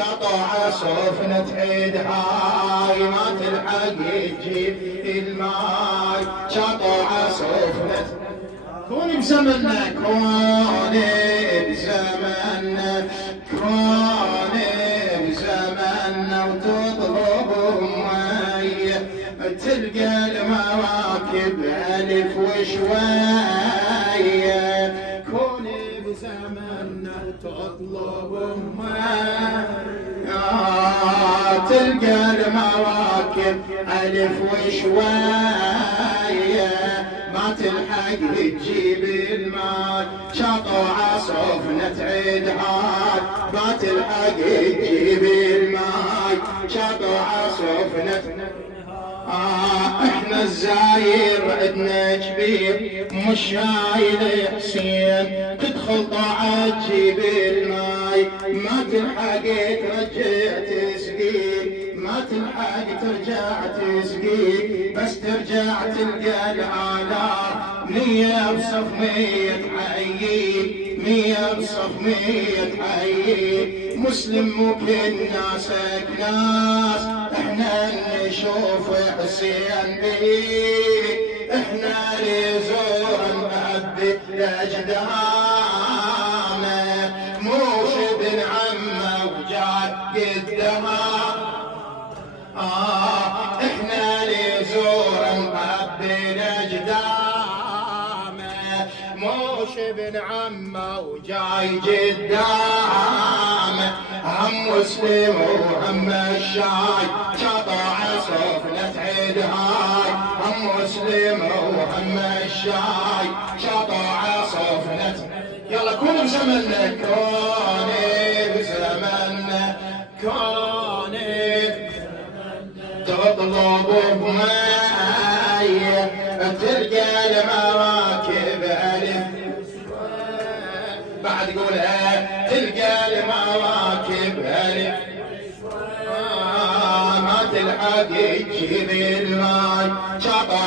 قطع صفنة عيد هاي ما تلحق تجيب الماي. شطع صفنة كوني بزمننا كوني بزمننا كوني بزمننا وتطلب مي تلقى المواكب ألف وشوية. كوني بزمننا وتطلب مي تلقى المواكب ألف وشوية ما تلحق تجيب الماي. شطوع صفنة عيد هاي ما تلحق تجيب الماي. شطوع صفنة احنا الزاير عدنا كبير مش شايل حسين تدخل طاعة تجيب الماي ما تلحق ترجع تسقي ما تلحق ترجع تسقي بس ترجع تلقى العالم مية بصف مية حيين مية بصف مية حيين. مسلم مو كل ناسك ناس احنا نشوف حسين بيه احنا نزور نحبي اجدامه مو ابن عمه وجاي قدامه. احنا نزور نحبي اجدامه موش ابن عمه وجاي قدامه. هم مسلم وهم الشاي شطع صفنة عيد هاي. هم مسلم وهم الشاي شطع صفنة. يلا كونوا بزمننا كوني بزمننا كوني تطلب مي تلقى المواكب ألف بعد قولها تلقى المواكب ألف ما تلحق تجيب الماي. شطع